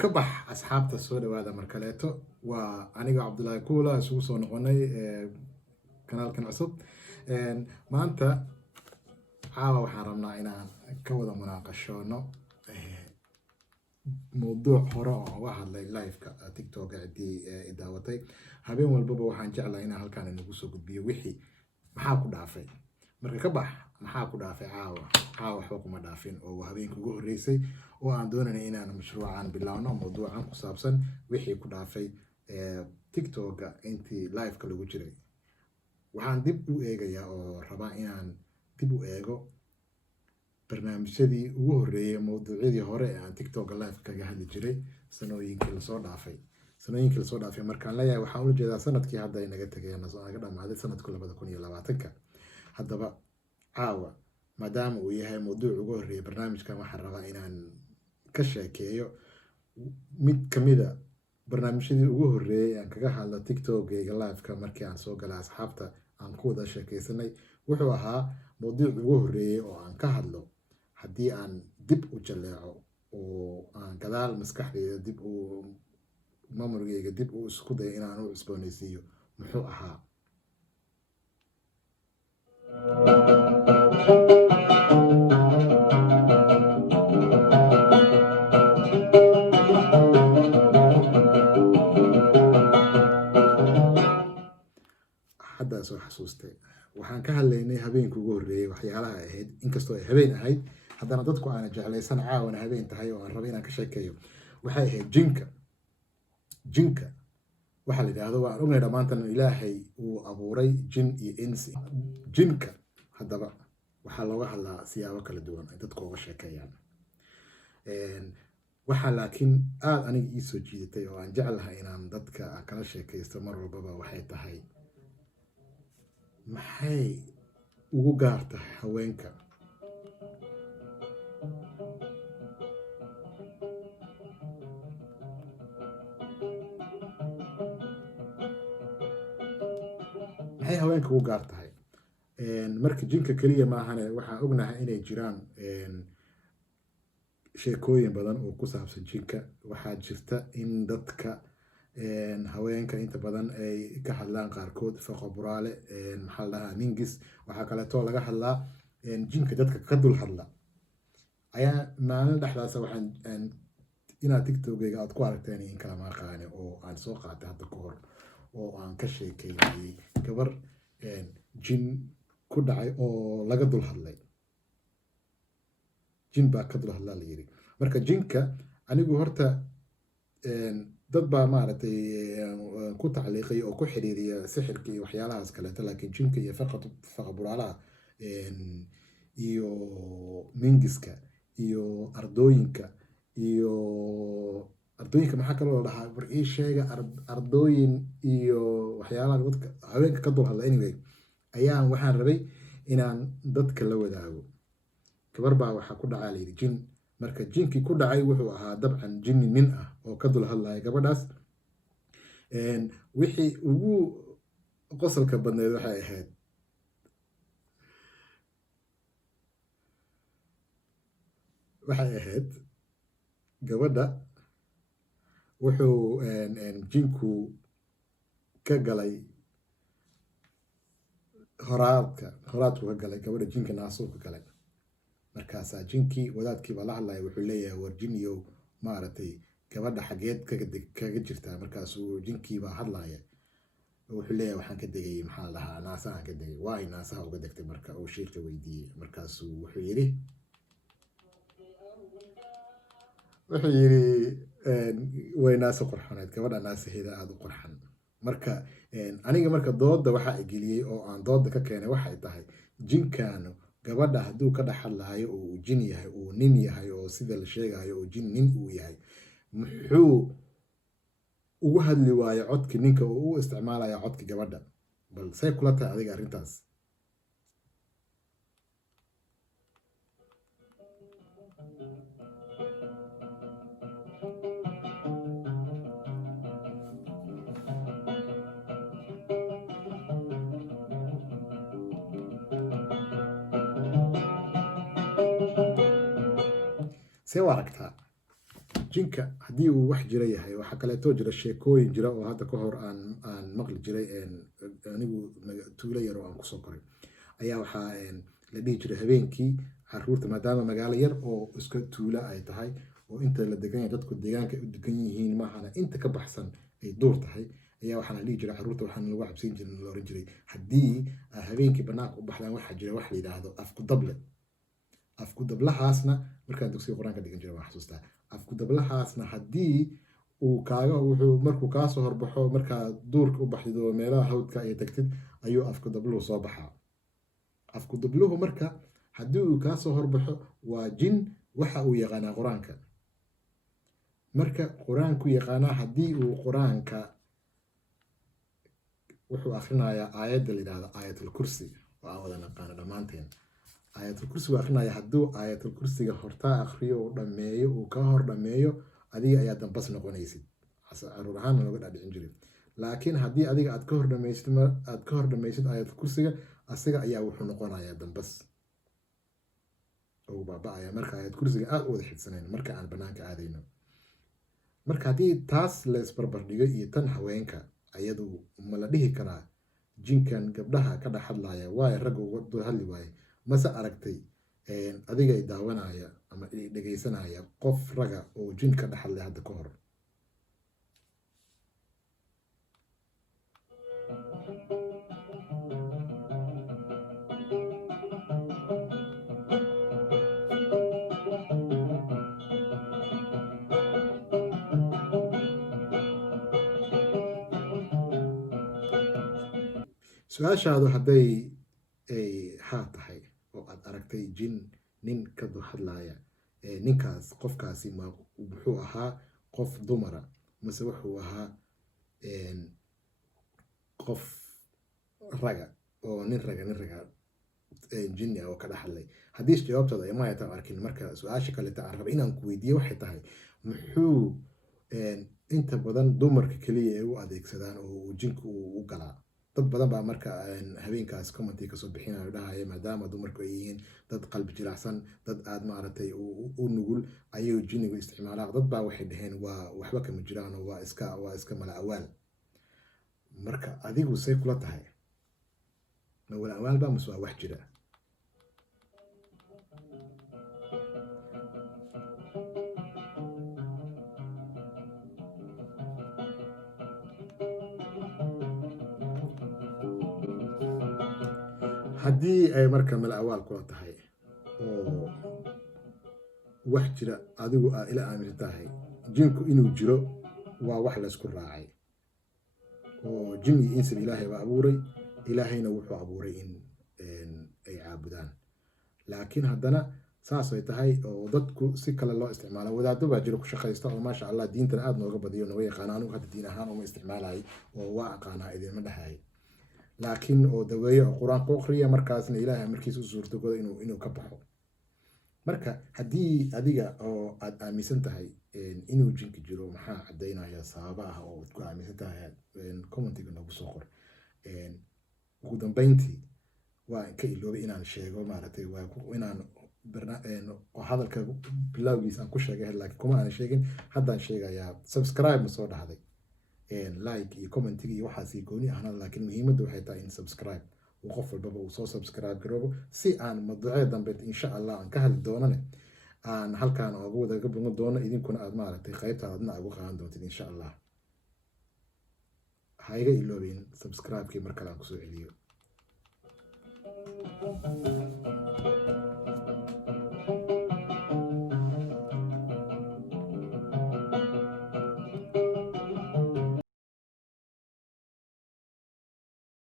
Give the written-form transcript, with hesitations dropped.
ka bax asxaabta soo dhawaada mar kaleeto waa aniga Cabdullaahi Kuula isugu soo noqonay kanaalkan cusub maanta caawa waxaan rabnaa inaan ka wada munaaqashoono mowduuc hore oo uga hadlay live-ka TikTok ee daawatay habeen walbaba waxaan jeclahay inaan halkaan inagu soo gudbiyo wixii maxaa ku dhaafay marka ka bax maxaa ku dhaafay caawa waxba kuma dhaafin oo habeenkii ugu horeysay oo aan doonanay inaan mashruucan bilaawno mowduucan ku saabsan wixii ku dhaafay TikTok intii live-ka lagu jiray waxaan dib u eegayaa oo rabaa inaan dib u eego barnaamijyadii ugu horeeyay mowduucyadii hore ee aan TikTok live kaga hadli jiray sanooyinkii lasoo dhaafay markaan leeyahay waxaan ula jeedaa sanadkii hadda ay naga tagay naga dhamaaday sanadku 2020 haddaba caawa maadaama uu yahay mowduuc ugu horeeyay barnaamijkan waxaan rabaa inaan ka sheekeeyo mid kamida barnaamijyadii ugu horeeyay aan kaga hadlo TikTok-gayga live-ka markii aan soo galay asxaabta aan ku wada sheekaysanay wuxuu ahaa mowduuc ugu horeeyay oo aan ka hadlo haddii aan dib u jaleeco oo aan gadaal maskaxdayda dib u memory-gayga dib u isku dayo inaan u cusboonaysiiyo muxuu ahaa hadda soo xasuustay waxaan ka hadlaynay habeenkii ugu horeeyay waxyaalaha ahayd inkastoo ay habeen ahayd haddana dadku aana jeclaysan caawana habeen tahay oo aan rabo inaan ka sheekeeyo waxay ahayd jinka waxa la yiraahdo waan ognay dhamaantan ilaahay uu abuuray jin iyo insi jinka haddaba waxaa looga hadlaa siyaabo kala duwan ay dadku uga sheekeeyaan waxaa laakiin aad aniga ii soo jiidatay oo aan jeclahay inaan dadka kala sheekaysto mar walbaba waxay tahay maxay ugu gaar tahay haweenka ugu gaar tahay marka jinka kaliya maahane waxaan ognahay inay jiraan sheekooyin badan oo ku saabsan jinka waxaa jirta in dadka haweenka inta badan ay ka hadlaan qaarkood faqaburaale maxaa la dhahaa ningis waxaa kaleeto laga hadlaa jinka dadka ka dul hadla ayaa maalin dhexdaas waxaan inaad TikTok-gayga aad ku aragteen in kala maqaane oo aan soo qaatay hadda ka hor oo aan ka sheekeeyay gabar jin ku dhacay oo laga dul hadlay jin baa ka dul hadlaa la yiri marka jinka anigu horta dad baa maaragtay ku tacliiqay oo ku xiriiriya sixirka iyo waxyaalahaas kaleeto laakiin jinka iyo faqaburaalaha iyo mingiska iyo ardooyinka maxaa kaloo la dhahaa war ii sheega ardooyin iyo waxyaalaha dadka haweenka ka dul hadla anyway waxaan rabay inaan dadka la wadaago gabar baa waxaa ku dhacaa layidhi jin marka jinkii ku dhacay wuxuu ahaa dabcan jinni nin ah oo ka dul hadlaya gabadhaas wixii ugu qosolka badneed waxay ahayd gabadha wuxuu jinku ka galay horaadku ka galay gabadha jinka naasuu ka galay markaasaa jinkii wadaadkiiba la hadlaya wuxuu leeyahay war jinniyow maaragtay gabadha xageed kaga jirtaa markaasuu jinkiibaa hadlaya wuxuu leeyahay waxaan ka degay maxaa la dhahaa naasahaan ka degay waa ay naasaha uga degtay marka uu sheekha weydiiyey markaasuu wuxuu yidhi way naasa qurxaneed gabadha naasaheeda aada u qurxan marka aniga marka dooda waxaa geliyey oo aan dooda ka keenay waxay tahay jinkaanu gabadha hadduu ka dhex hadlaayo oo uu jin yahay uu nin yahay oo sida la sheegayo oo jin nin uu yahay muxuu ugu hadli waayo codki ninka oo u isticmaalaya codki gabadha bal say kula tahay adiga arrintaas see u aragtaa jinka haddii uu wax jira yahay waxaa kaleetoo jira sheekooyin jira oo hadda ka hor aan maqli jiray anigu tuulo yar oo aan kusoo koray ayaa waxaa la dhihi jiray habeenkii caruurta maadaama magaalo yar oo iska tuula ay tahay oo inta la degan yahay dadku deegaanka u degan yihiin maahana inta ka baxsan ay duur tahay ayaa waxaa la dhihi jiray caruurta waxaana lagu cabsiin jiray la oran jiray haddii habeenkii banaanka u baxdaan waxaa jira wax la yidhaahdo afkudable afkudablahaasna markaan dugsiga qur-aanka dhigan jiray waan xasuustaa afkudablahaasna haddii uu wuxuu markuu kaasoo horbaxo markaa duurka u baxdid oo meelaha hawdka ay tagtid ayuu afkudabluhu soo baxaa afkudabluhu marka haddii uu kaasoo horbaxo waa jin waxa uu yaqaanaa qur-aanka marka qur-aanku yaqaanaa haddii uu qur-aanka wuxuu akhrinayaa aayadda la yidhaahdo aayatul kursi oo aan wada naqaano dhammaanteen aayatul kursi uu akhrinayaa hadduu aayatul kursiga hortaa akhriyo uu dhammeeyo uu ka hor dhammeeyo adiga ayaa dambas noqonaysid caruur ahaan looga dhaadhicin jiray laakiin haddii adiga aad ka hor dhammaysid aayatul kursiga asiga ayaa wuxuu noqonayaa dambas oo baaba'aya marka aayad kursiga aad u wada xifsanayn marka aan banaanka aadayno marka haddii taas la isbarbar dhigay iyo tan haweenka ayadu ma la dhihi karaa jinkan gabdhaha ka dhex hadlaya waayo ragga uga hadli waaye mase aragtay adiga ay daawanaya ama dhegaysanaya qof raga oo jin ka dhex hadlay hadda ka hor su-aashaadu hadday ay haa tahay oo aad aragtay jin nin ka hadlaya ninkaas qofkaasi wuxuu ahaa qof dumara mase wuxuu ahaa qof raga oo nin raga jinni oo ka dhex hadlay haddii jawaabtooda ay maayatan arkin marka su-aasha kaleta aan raba inaan ku weydiiye waxay tahay muxuu inta badan dumarka keliya ay u adeegsadaan oo jinku u galaa dad badan baa marka habeenkaas commenti kasoo bixinayo dhahaya maadaama dumarku ay yihiin dad qalbi jilicsan dad aad maaragtay u nugul ayuu jinnigu isticmaalaa dad baa waxay dhaheen waa waxba kama jiraan oo waa iska mala awaal marka adigu say kula tahay ma wala awaal baa mase waa wax jira haddii ay marka mala awaal kula tahay oo wax jira adigu aad ila aaminsan tahay jinku inuu jiro waa wax laysku raacay oo jin iyo insan ilaahay baa abuuray ilaahayna wuxuu abuuray in ay caabudaan laakiin haddana saas ay tahay oo dadku si kale loo isticmaala wadaado baa jiro ku shaqaysta oo maasha allah diintana aad nooga badiyo nooga yaqaana anigu hadda diin ahaan uma isticmaalay oo waa aqaanaa idinma dhahay laakiin oo daweeyo oo qur-aanka u akhriya markaasna ilaahay markiisa u suurtagodo inuu ka baxo marka haddii adiga oo aad aaminsan tahay inuu jinki jiro maxaa caddaynaya sababa ah oo aad ku aaminsan tahay commentiga noogu soo qor ugu dambeyntii waa ka iloobay inaan sheego maaragtay inaan hadalka bilowgiis aan ku sheegay laakiin kuma aanan sheegin haddaan sheegayaa subscribe ma soo dhahday like iyo commentiga iyo waxaasi gooni ahna laakiin muhiimadda waxay tahay in subscribe uu qof walbaba uu soo subscribe garoobo si aan mawduucyada dambe insha allah aan ka hadli doonane aan halkaan uga wada bogan doono idinkuna aad maaragtay qaybtaada adna uga qaadan doontid insha allah ha iga iloobin subscribe-kii mar kale aan kusoo celiyo